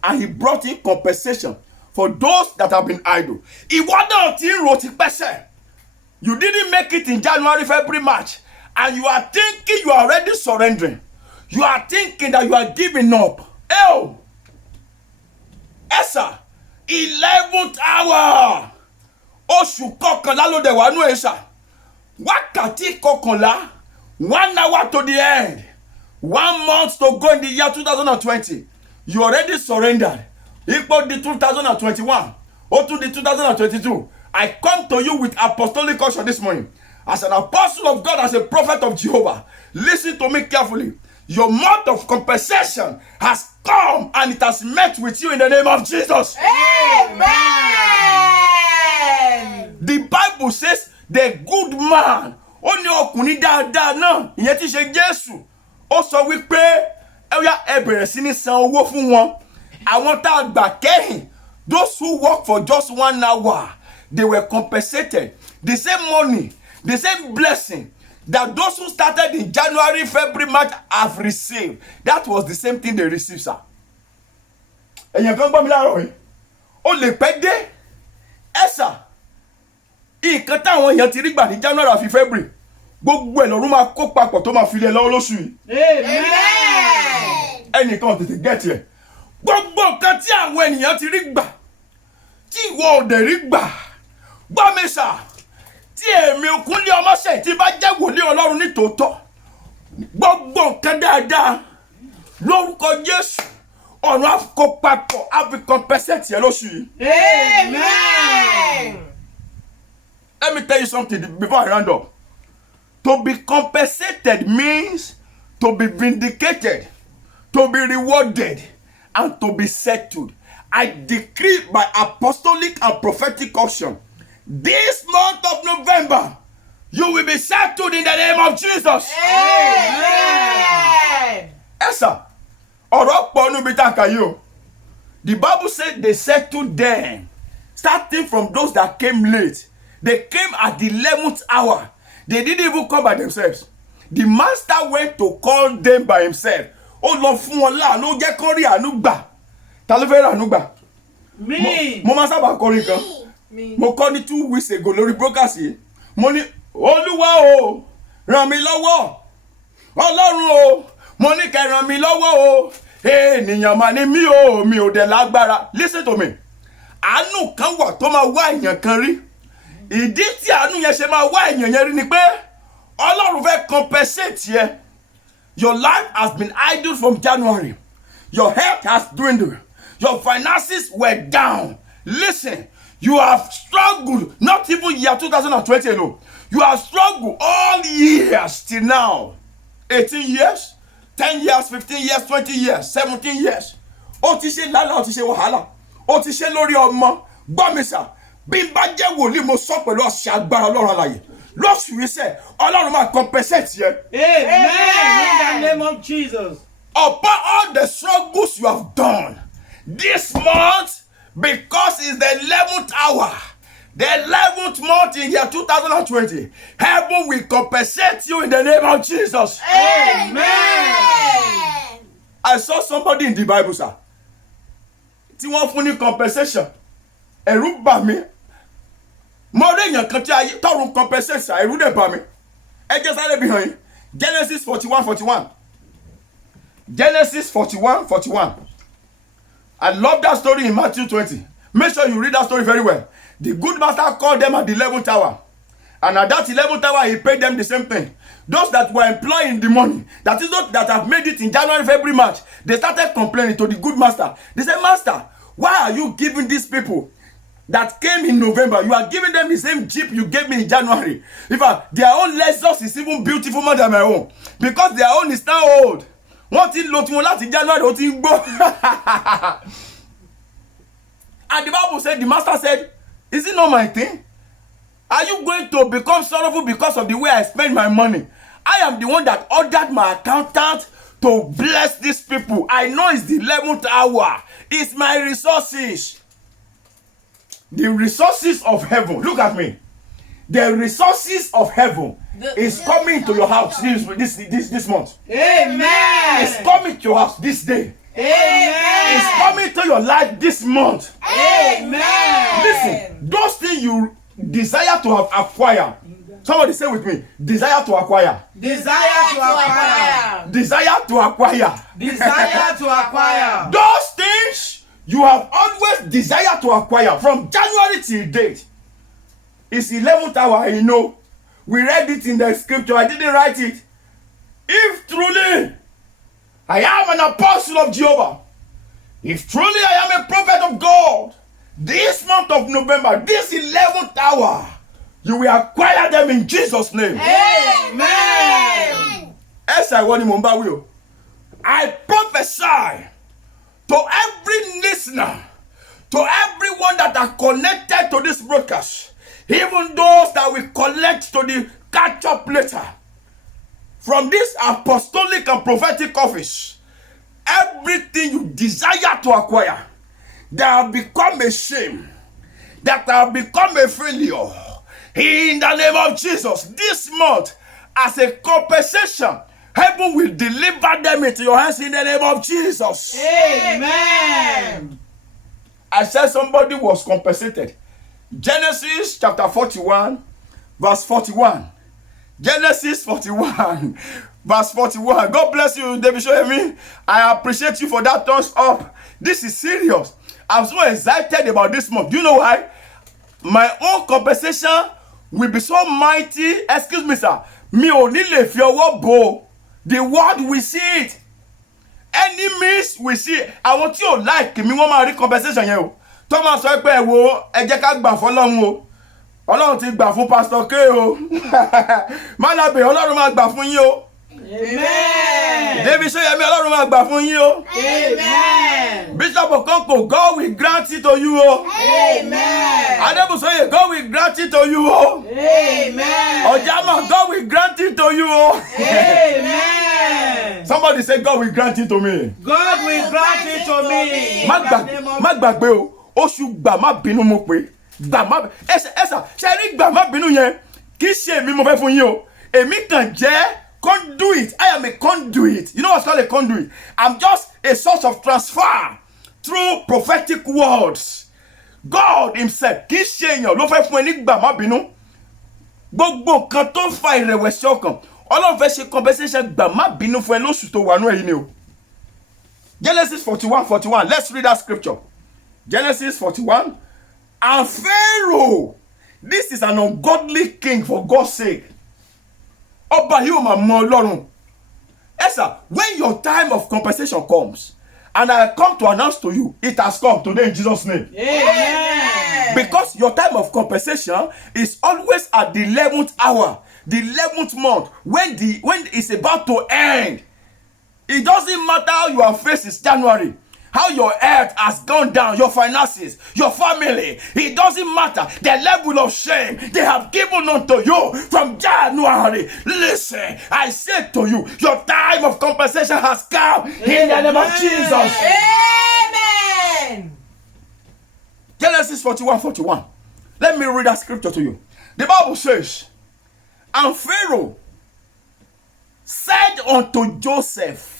and he brought in compensation for those that have been idle. Ìwọ náà ti ń ro tipẹ́ sẹ́. You didn't make it in January, February, March, and you are thinking you are already surrendering. You are thinking that you are giving up. Oh, Esa, 11th hour. Oṣù kọkànlá ló dẹ̀ wá nú ẹ̀ṣà. Wákàtí kọkànlá. 1 hour to the end. 1 month to go in the year 2020. You already surrendered. Equal the 2021. Or to the 2022. I come to you with apostolic caution this morning. As an apostle of God, as a prophet of Jehovah, listen to me carefully. Your month of compensation has come and it has met with you in the name of Jesus. Amen. The Bible says the good man, ó ní ọkùnrin dáadáa náà, ìyẹn tí ṣe Jésù. Ó sọ wípé ẹ bẹ̀rẹ̀ sí ní san owó fún wọn. Àwọn tá a gbà kẹ́yìn, those who work for just 1 hour, they were compensated. The same money, the same blessing that those who started in January, February, March have received. That was the same thing they received, sir. Ẹ̀yin kan gbọ́ mi láàárọ̀ yìí. Ó lè pẹ́ dé. Ẹ̀sà. Ìkan táwọn èèyàn ti rí gbà ní January àfi February. Gbogbo ẹ̀ lọ́run máa kó papọ̀ tó máa fi lé lọ́wọ́ lóṣù yìí. Amen. Ẹnìkan tètè gẹ̀ẹ́tì ẹ̀. Gbogbo nǹkan tí àwọn ènìyàn ti rí gbà. Tí ìwọ ò dẹ̀ rí gbà. Gbọ́ mi sà. Tí èmi Kúnlé Ọmọ́ṣẹ́ tí bá jẹ́ wòlíì Ọlọ́run ní tòótọ́. Gbogbo nǹkan dáadáa. Lórúkọ Jésù. Ọ̀run á kó papọ̀ á fi compensate yẹn lóṣù yìí. Amen. Let me tell you something before I round up. To be compensated means to be vindicated, to be rewarded, and to be settled. I decree by apostolic and prophetic option, this month of November, you will be settled in the name of Jesus. Amen. Yes, sir. Ọ̀rọ̀ pọ̀ níbi tá a kà yìí o. The Bible said they settled them, starting from those that came late. They came at the 11th hour. They didn't even come by themselves. The master went to call them by himself. Ó lọ fún wọn láàánú, ó jẹ́ kó rí àánú gbà. Ta ló fẹ́ rí àánú gbà? Me. Mo máa sábà kọrin kan. Mo kọ́ ní 2 weeks ago lórí broadcast yìí. Mo ní Olúwa o, ràn mí lọ́wọ́. Ọlọ́run o, mo ní kẹ́ ràn mí lọ́wọ́ o. Ènìyàn mà ni mí o, mi ò dẹ̀ lágbára. Listen to me. Àánú kan wà tó máa wá èèyàn kan rí. Ìdí tí àánú yẹn ṣe máa wá èèyàn yẹn rí ni pé Ọlọ́run fẹ́ compensate yẹ. Your life has been idle from January. Your health has dwindled. Your finances were down. Listen, you have struggled, not even year 2020 alone. You have struggled all years till now. 18 years, 10 years, 15 years, 20 years, 17 years. Ó ti ṣe lálá, ó ti ṣe wàhálà. Ó ti ṣe lórí ọmọ. Gbọ́ mi sà, bí n bá jẹ́ wòlíì mo sọ pẹ̀lú ọ̀sẹ̀ agbára Ọlọ́run alààyè. Lọ́sùn yìí sẹ́, Ọlọ́run máa compensate yẹ. Amen. In the name of Jesus. Upon all the struggles you have done this month, because it's the 11th hour, the 11th month in year 2020, heaven will compensate you in the name of Jesus. Amen. I saw somebody in the Bible, sir. Tí wọ́n fún ní compensation, ẹ̀rù bà mí. Mo rí èèyàn kan tí ayé tọrùn compensation, ẹ̀rù dẹ̀ bà mí. Ẹ jẹ́ sáré bí hàn yín. Genesis 41:41. Genesis 41:41. I love that story in Matthew 20. Make sure you read that story very well. The good master called them at the 11th hour. And at that 11th hour, he paid them the same thing. Those that were employing the money, that is those that have made it in January, February, March, they started complaining to the good master. They said, Master, why are you giving these people that came in November, you are giving them the same Jeep you gave me in January? In fact, their own Lexus is even beautiful more than my own. Because their own is now old. Wọ́n ti lò tí wọ́n láti January, ó ti ń gbó. And the Bible said, the master said, is it not my thing? Are you going to become sorrowful because of the way I spend my money? I am the one that ordered my accountant to bless these people. I know it's the 11th hour. It's my resources. The resources of heaven. Look at me. the resources of heaven is coming to your house this month. Amen. It's coming to your house this day. Amen. It's coming to your life this month. Amen. Listen, those things you desire to have acquired. Somebody say with me, desire to acquire. Desire to acquire. Desire to acquire. Desire to acquire. Those things you have always desired to acquire from January till date. It's 11th hour, you know. We read it in the scripture. I didn't write it. If truly I am an apostle of Jehovah, if truly I am a prophet of God, this month of November, this 11th hour, you will acquire them in Jesus' name. Amen. I prophesy to every listener, to everyone that are connected to this broadcast, even those that will collect to the catch-up later, from this apostolic and prophetic office, everything you desire to acquire, that have become a shame, that have become a failure, in the name of Jesus, this month, as a compensation, heaven will deliver them into your hands in the name of Jesus. Amen. I said somebody was compensated. Genesis chapter 41, verse 41. Genesis 41, verse 41. God bless you, David Shoyemi. I appreciate you for that thumbs up. This is serious. I'm so excited about this month. Do you know why? My own compensation will be so mighty. Excuse me, sir. Mi ò ní lè fi ọwọ́ bò. The world will see it. Enemies will see it. Àwọn tí ò like mi wọ́n máa rí compensation yẹn o. Tó máa sọ pé ẹ wo ẹ jẹ́ ká gbà fọ́lọ́run o. Ọlọ́run ti gbà fún Pastor K o. Má lábẹ́ Ọlọ́run máa gbà fún yín o. Amen. David Shoyemi Ọlọ́run máa gbà fún yín o. Amen. Bishop Okonkwo, God will grant it to you o. Amen. Adebusoye, God will grant it to you o. Amen. Ojama, God will grant it to you o. Amen. Somebody say God will grant it to me. God will grant it to me. Má gbàgbé o, oṣù gbà má bínú mo pé. Gbà má ẹsà ṣe rí gbà má bínú yẹn kì í ṣe èmi mo fẹ́ fún yín o. Èmi kàn jẹ́ conduit. I am a conduit. You know what's called a conduit? I'm just a source of transfer through prophetic words. God himself kì í ṣe èèyàn ló fẹ́ fún ẹ ní gbà má bínú. Gbogbo nǹkan tó ń fa ìrẹ̀wẹ̀sì ọkàn Ọlọ́run fẹ́ ṣe compensation gbà má bínú fún ẹ lóṣù tó wà nú ẹ̀yìn ni o. Genesis 41:41. Let's read that scripture. Genesis 41. And Pharaoh, this is an ungodly king for God's sake. Ọba yóò máa mọ Ọlọ́run. Esther, when your time of compensation comes, and I come to announce to you, it has come today in Jesus' name. Amen. Because your time of compensation is always at the 11th hour, the 11th month, when it's about to end. It doesn't matter how you are faced this January, how your health has gone down, your finances, your family. It doesn't matter the level of shame they have given unto you from January. Listen, I said to you, your time of compensation has come in the name of Jesus. Amen. Genesis 41:41. Let me read that scripture to you. The Bible says, and Pharaoh said unto Joseph,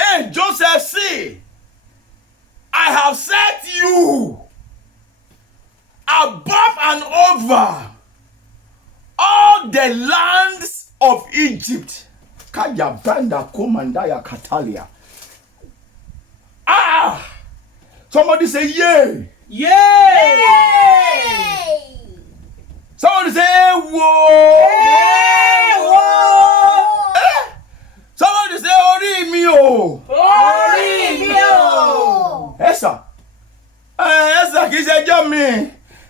hey, Joseph, see, I have set you above and over all the lands of Egypt. Somebody say, yay. Yay. Somebody say, whoa. Whoa. Somebody say, Ori mi o. Ori mi o. Esa kì í ṣe ẹjọ́ mi.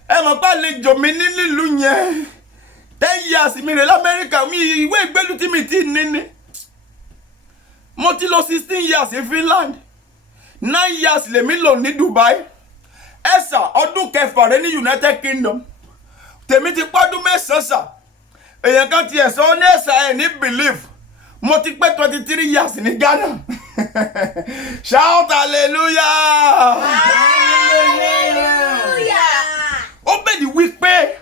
Ẹ mọ̀ pé àlejò mi nílùú yẹn. 10 years mi rè l'Amẹ́ríkà mi ìwé ìgbélú tí mi ti ní ni. Mo ti lò 16 years in Finland. 9 years lèmi lò ní Dubai. Esa ọdún kẹfà rẹ ní United Kingdom. Tèmi ti pọ́dún mẹ́sàn-án sà. Èèyàn kan ti ẹ̀sọ́ ní ẹ̀sà ẹ̀ ní believe. Mo ti pé 23 years in Ghana. Shout hallelujah. Hallelujah. Ó bẹ́ẹ̀ ni wípé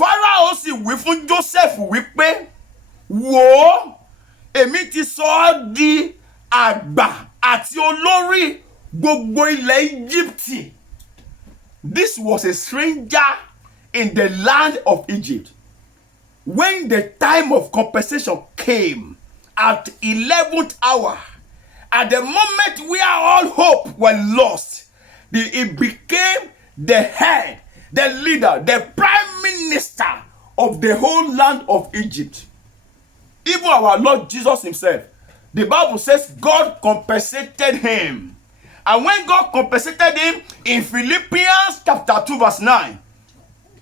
Pharaoh sì wí fún Joseph wípé, wò ó, èmi ti sọ ọ́ di àgbà àti olórí gbogbo ilẹ̀ Egypt. This was a stranger in the land of Egypt. When the time of compensation came at 11th hour, at the moment where all hope was lost, he became the head, the leader, the prime minister of the whole land of Egypt. Even our Lord Jesus himself, the Bible says God compensated him. And when God compensated him in Philippians chapter 2 verse 9,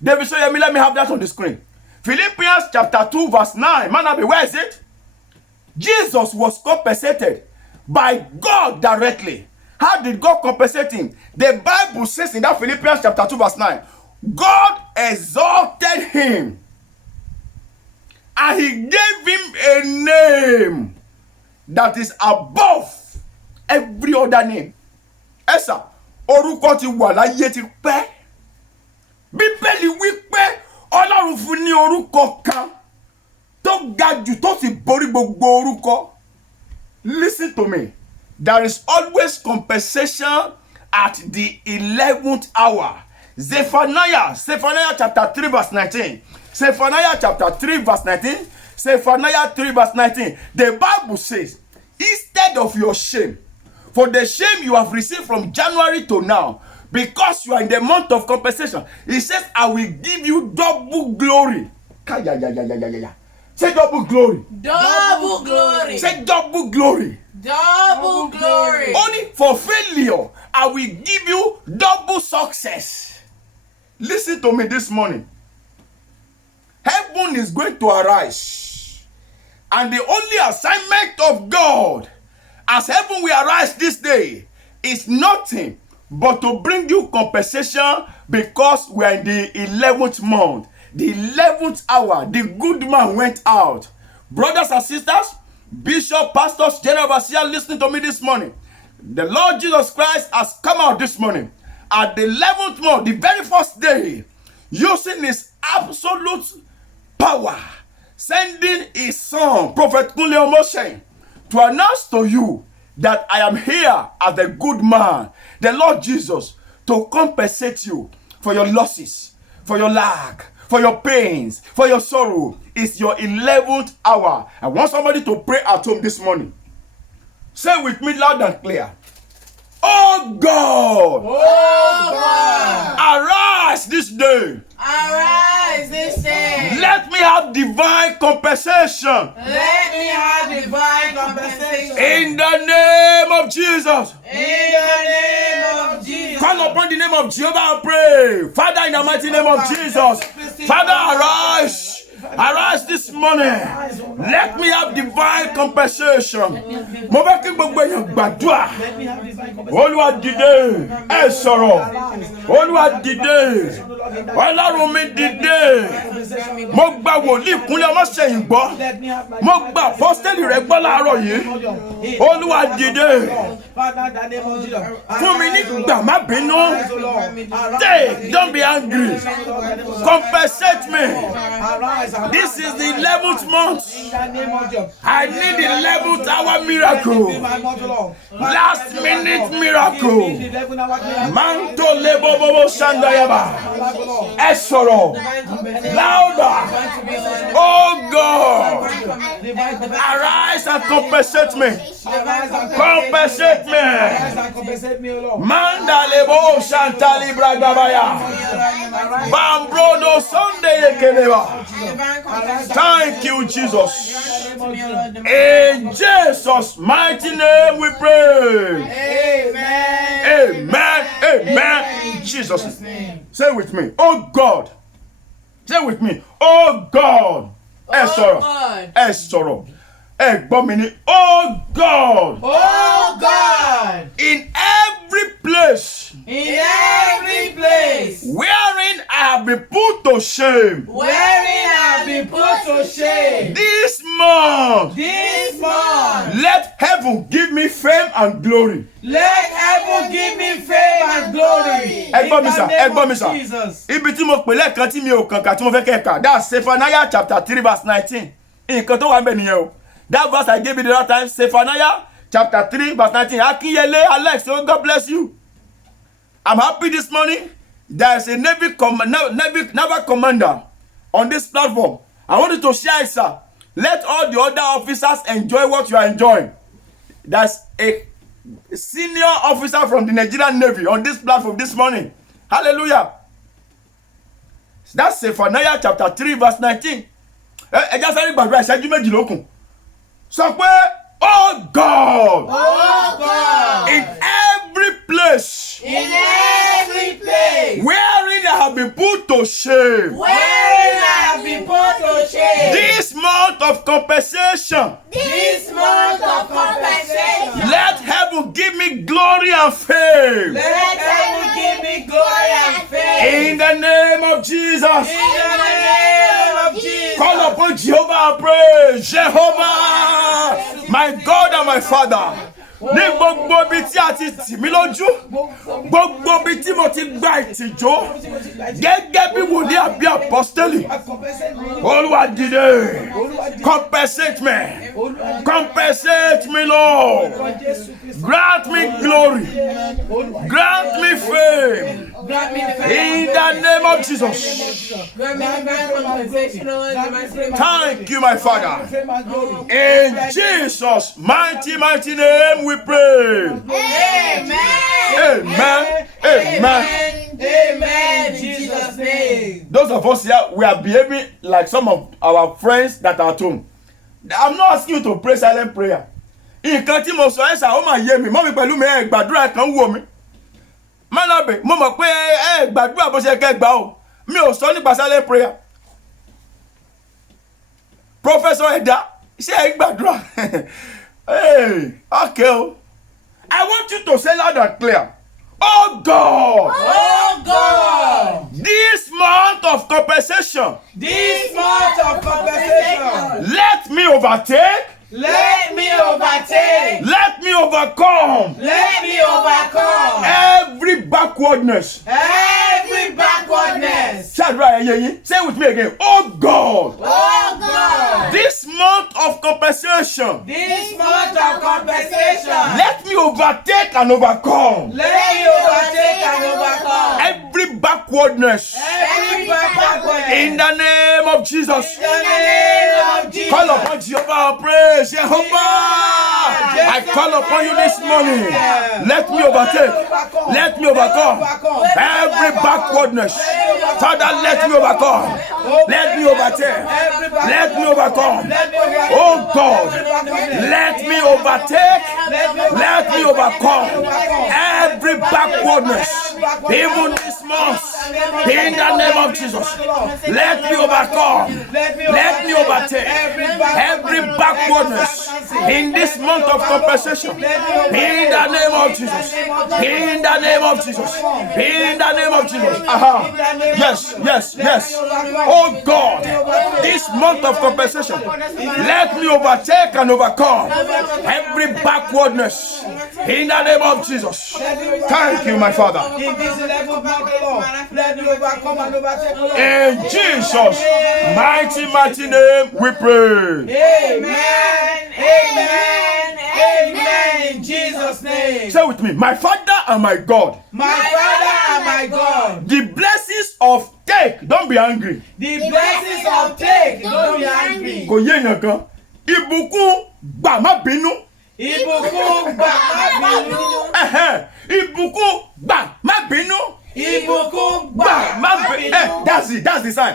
David said, let me have that on the screen. Philippians chapter 2 verse 9. Manabe, where is it? Jesus was compensated by God directly. How did God compensate him? The Bible says in that Philippians chapter 2 verse 9, God exalted him and he gave him a name that is above every other name. Esa, orúkọ ti wà láyé ti pẹ́. Bíbélì wí pé Ọlọ́run fún ní orúkọ kan tó ga jù tó sì borí gbogbo orúkọ. Listen to me. There is always compensation at the 11th hour. Zephaniah chapter 3 verse 19. Zephaniah chapter 3 verse 19. Zephaniah 3 verse 19. The Bible says, instead of your shame, for the shame you have received from January to now, because you are in the month of compensation, he says, I will give you double glory. Say double glory. Double glory. Say double glory. Double glory. Only for failure, I will give you double success. Listen to me this morning. Heaven is going to arise. And the only assignment of God as heaven will arise this day is nothing but to bring you compensation, because we are in the 11th month, the 11th hour. The good man went out. Brothers and sisters, bishop, pastors, general overseer, listening to me this morning. The Lord Jesus Christ has come out this morning at the 11th month, the very first day, using his absolute power, sending his son, Prophet Kunle Omoshen, to announce to you that I am here as the good man, the Lord Jesus, to compensate you for your losses, for your lack, for your pains, for your sorrow. It's your 11th hour. I want somebody to pray at home this morning. Say with me loud and clear. Oh God! Oh God! Arise this day. Arise this day. Let me have divine compensation. Let me have divine compensation. In the name of Jesus. In the name of Jesus. Call upon the name of Jehovah and pray. Father, in the mighty name of Jesus. Father, arise. Arise this morning. Let me have divine compensation. Mo fẹ́ kí gbogbo èèyàn gbàdúrà. Olúwa dìde, ẹ sọ̀rọ̀. Olúwa dìde. Ọlọ́run mi dìde. Mo gba wòlíì Kúnlé Ọmọ́ṣẹ́yìn gbọ́. Mo gba apọ́sítélì rẹ̀ gbọ́ láàárọ̀ yìí. Olúwa dìde. Fún mi ní gbà má bínú. Hey, don't be angry. Compensate me. This is the 11th month. I need the 11th hour miracle. Last minute miracle. Manto lebo bobo shandayaba. Esoro. Louder. Oh God. Arise and compensate me. Compensate me. Manda lebo shantali bragabaya. Bambrodo Sunday ekeleba. Thank you, Jesus. In Jesus' mighty name we pray. Amen. Amen. Amen. In Jesus' name. Say with me. Oh God. Say with me. Oh God. Oh God. Esoro. Egbomini. Oh God. Oh God. In every place. In every place. Wherein I have been put to shame. Wherein I have been put to shame. This month. This month. Let heaven give me me fame and glory. Let heaven give me fame and glory. Ẹ gbọ́ mi sà, ẹ gbọ́ mi In the sà. name of Jesus. Ibi tí mo pè lẹ́ẹ̀kan tí mi ò kànkà tí mo fẹ́ kẹ́ẹ̀ka. That's Zephaniah chapter 3 verse 19. Nǹkan tó wà ń bẹ̀ nìyẹn o. That verse I gave you the other time, Zephaniah chapter 3 verse 19. Akinyele Alex, oh God bless you. I'm happy this morning. There's a naval commander on this platform. I want you to share it, sir. Let all the other officers enjoy what you are enjoying. There's a senior officer from the Nigerian Navy on this platform this morning. Hallelujah. That's Zephaniah chapter 3 verse 19. Ẹ já sáré gbàdúrà ìṣẹ́jú méjì lókun. Sọ pé, oh God, Oh God. in every place In every place. wherein I have been put to shame, Wherein I have been put to shame. this month of compensation, This month of compensation. let heaven give me glory and fame. Let heaven give me glory and fame. In the name of Jesus. In the name of Jesus. Call upon Jehovah and pray. Jehovah, my God and my Father. Ní gbogbo ibi tí a ti tì mí lójú, gbogbo ibi tí mo ti gba ìtìjú, gẹ́gẹ́ bí wòlíì àbí apọ́stélì, Olúwa dìde, compensate me, Lord, grant me glory, grant me fame, Grant me in the name of Jesus. Grant me compensation, Lord, in the mighty name of Thank you, my Father. In Jesus' mighty name we pray. Amen. Amen. Amen. Amen. In Jesus' name. Those of us here, we are behaving like some of our friends that are at home. I'm not asking you to pray silent prayer. Nǹkan tí mo sọ ẹ́ sà, ó máa yé mi. Mọ́ mi pẹ̀lú mi ẹ gbàdúrà kan wò mí. Mọ́nàbẹ̀, mo mọ̀ pé ẹ gbàdúrà bó ṣe kẹ́ gbà o. Mi ò sọ nípa silent prayer. Professor Ẹ̀dá, ṣé ẹ gbàdúrà? Hey, okay o. I want you to say loud and clear. Oh God, Oh God. this month of compensation, This month of compensation. let me overtake, Let me overtake. let me overcome Let me overcome every backwardness. every backwardness. Say it with me again. Oh God, Oh God. this month of compensation, This month of compensation. let me overtake and overcome Let me overtake and overcome every backwardness every backwardness. in the name of Jesus. In the name of Jesus. Call upon Jehovah and pray. Jehovah, I call upon you this morning. Let me overtake. Let me overcome every backwardness. Father, let me overcome. Let me overtake. Let me overcome. Oh God, let me overtake. Let me overcome every backwardness. Even this month, in the name of Jesus, let me overcome. Let me overtake every backwardness in this month of compensation. In the name of Jesus. In the name of Jesus. In the name of Jesus. Yes. Oh God, this month of compensation, let me overtake and overcome every backwardness. In the name of Jesus. Thank you, my Father. In this 11th month, Lord, let me overcome and overtake, Lord. In Jesus' mighty name we pray. Amen. Amen. Amen. In Jesus' name. Say with me, my Father and my God. My Father and my God. The blessings of take, don't be angry. The blessings of take, don't be angry. Kò yé èèyàn kan. Ìbùkún gbà má bínú. Ìbùkún gbà má bínú. Ìbùkún gbà má bínú. Ìbùkún gbà Gbà má má bínú. bínú. That's the sign.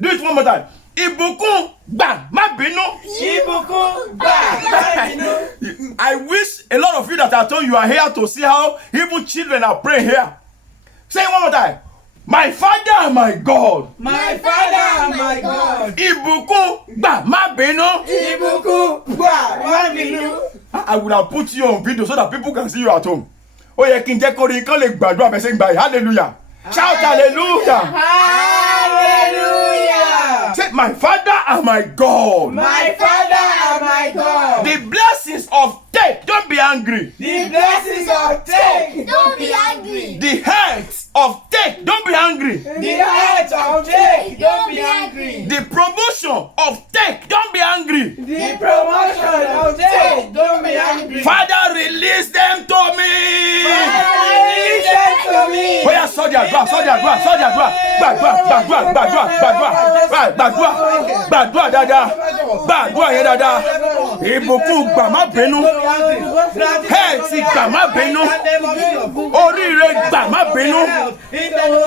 Do it one more time. Ìbùkún gbà má bínú. Ìbùkún gbà má bínú. I wish a lot of you that are told you are here to see how even children are praying here. Say it one more time. My Father and my God. My Father and my God. Ìbùkún gbà má bínú. Ìbùkún gbà má bínú. I would have put you on video so that people can see you at home. Ó yẹ kí n jẹ́ kó rí kán lè gbàdúrà bẹ́ẹ̀ ṣe ń gbà yìí. Hallelujah. Shout hallelujah. Hallelujah. Say, my Father and my God. My Father and my God. The blessings of take, don't be angry. The blessings of take, don't be angry. The health of take, don't be angry. The health of take, don't be angry. The promotion of take, don't be angry. The promotion of take, don't be angry. Father, release them to me. Release them to me. Oh yeah, soldier, grab, gbàdúrà dáadáa, gbàdúrà yẹn dáadáa. Ìbùkún gbà má bínú, health gbà má bínú, oríire gbà má bínú,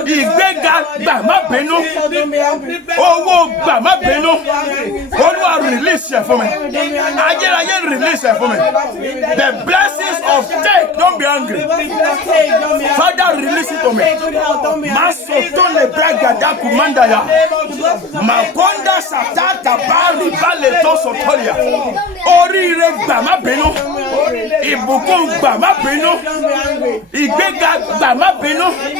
ìgbéga gbà má bínú, owó gbà má bínú. Olúwa release ẹ̀ fún mi, ayérayé release ẹ̀ fún mi. The blessings of take, don't be angry. Father, release it to me. Masoto le bragada kumandaya. Makonda satata bali bale to sotoria. Oríire gbà má bínú. Ìbùkún gbà má bínú. Ìgbéga gbà má bínú.